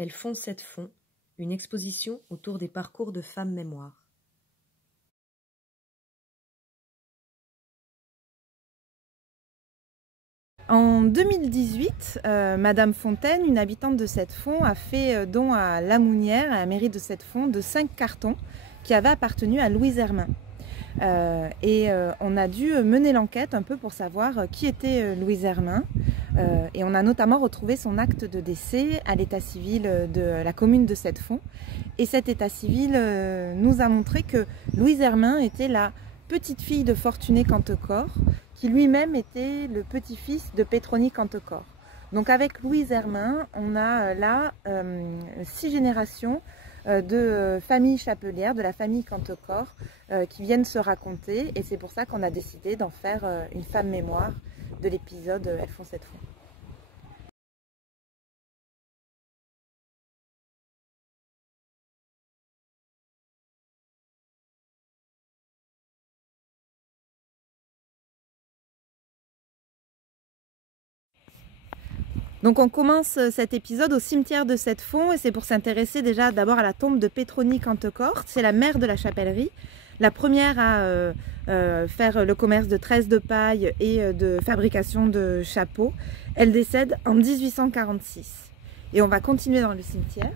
Elles font cette fond, une exposition autour des parcours de femmes mémoires. En 2018, Madame Fontaine, une habitante de Cette-Fond, a fait don à l'Amounière, à la mairie de Cette-Fond, de 5 cartons qui avaient appartenu à Louise Hermin. On a dû mener l'enquête un peu pour savoir qui était Louise Hermin. Et on a notamment retrouvé son acte de décès à l'état civil de la commune de Cette-Fond. Et cet état civil nous a montré que Louise Hermin était la petite fille de Fortuné Cantecor, qui lui-même était le petit-fils de Pétroni Cantecor. Donc avec Louise Hermin, on a là 6 générations de familles chapelières, de la famille Cantecor, qui viennent se raconter, et c'est pour ça qu'on a décidé d'en faire une femme mémoire de l'épisode Elles font cette fond. Donc on commence cet épisode au cimetière de Cette-Fond, et c'est pour s'intéresser déjà d'abord à la tombe de Pétronie Cantecor. C'est la mère de la chapellerie, la première à faire le commerce de tresse de paille et de fabrication de chapeaux. Elle décède en 1846. Et on va continuer dans le cimetière.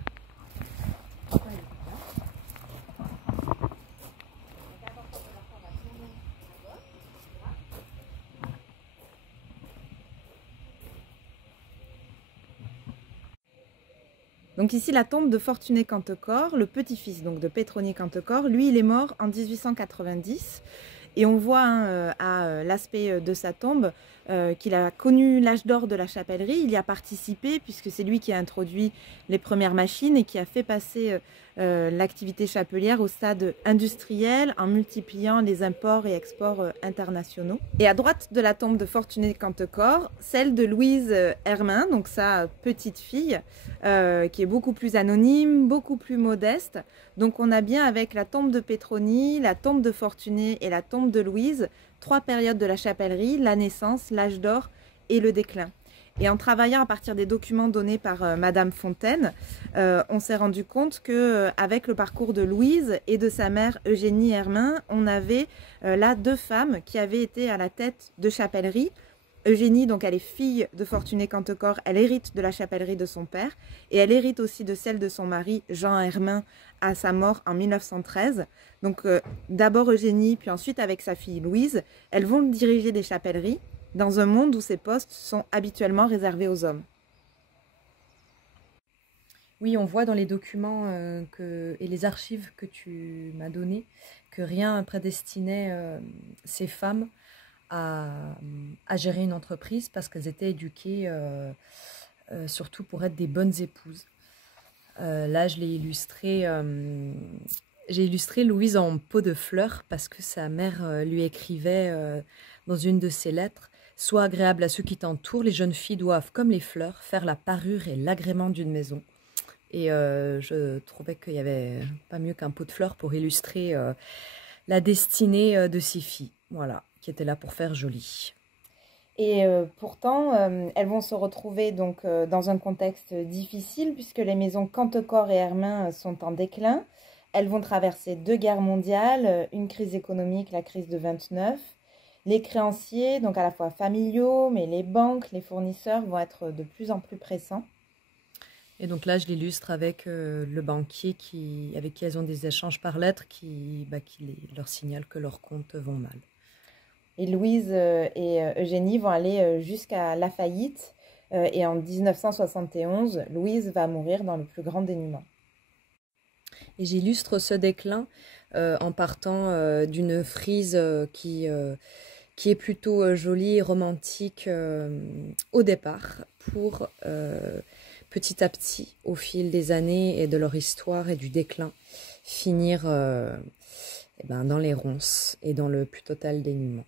Donc ici la tombe de Fortuné Cantecor, le petit-fils donc de Pétroni Cantecor. Lui, il est mort en 1890, et on voit à l'aspect de sa tombe qu'il a connu l'âge d'or de la chapellerie. Il y a participé puisque c'est lui qui a introduit les premières machines et qui a fait passer l'activité chapelière au stade industriel en multipliant les imports et exports internationaux. Et à droite de la tombe de Fortuné Cantecor, celle de Louise Hermin, donc sa petite fille, qui est beaucoup plus anonyme, beaucoup plus modeste. Donc on a bien avec la tombe de Pétroni, la tombe de Fortuné et la tombe de Louise, 3 périodes de la chapellerie: la naissance, l'âge d'or et le déclin. Et en travaillant à partir des documents donnés par Madame Fontaine, on s'est rendu compte qu'avec le parcours de Louise et de sa mère Eugénie Hermin, on avait là 2 femmes qui avaient été à la tête de chapellerie. Eugénie, donc elle est fille de Fortuné Cantecor, elle hérite de la chapellerie de son père, et elle hérite aussi de celle de son mari Jean Hermin à sa mort en 1913. Donc d'abord Eugénie, puis ensuite avec sa fille Louise, elles vont diriger des chapelleries dans un monde où ces postes sont habituellement réservés aux hommes. Oui, on voit dans les documents et les archives que tu m'as données que rien prédestinait ces femmes à gérer une entreprise, parce qu'elles étaient éduquées surtout pour être des bonnes épouses. Là, je l'ai illustré, j'ai illustré Louise en pot de fleurs parce que sa mère lui écrivait dans une de ses lettres: « Sois agréable à ceux qui t'entourent, les jeunes filles doivent, comme les fleurs, faire la parure et l'agrément d'une maison. » Et je trouvais qu'il n'y avait pas mieux qu'un pot de fleurs pour illustrer la destinée de ces filles, voilà, qui étaient là pour faire joli. Et pourtant, elles vont se retrouver donc dans un contexte difficile, puisque les maisons Cantecor et Hermin sont en déclin. Elles vont traverser 2 guerres mondiales, une crise économique, la crise de 29. Les créanciers, donc à la fois familiaux, mais les banques, les fournisseurs vont être de plus en plus pressants. Et donc là, je l'illustre avec le banquier avec qui elles ont des échanges par lettres qui leur signale que leurs comptes vont mal. Et Louise et Eugénie vont aller jusqu'à la faillite. Et en 1971, Louise va mourir dans le plus grand dénuement. Et j'illustre ce déclin en partant d'une frise qui est plutôt jolie et romantique au départ, pour petit à petit, au fil des années et de leur histoire et du déclin, finir dans les ronces et dans le plus total dénuement.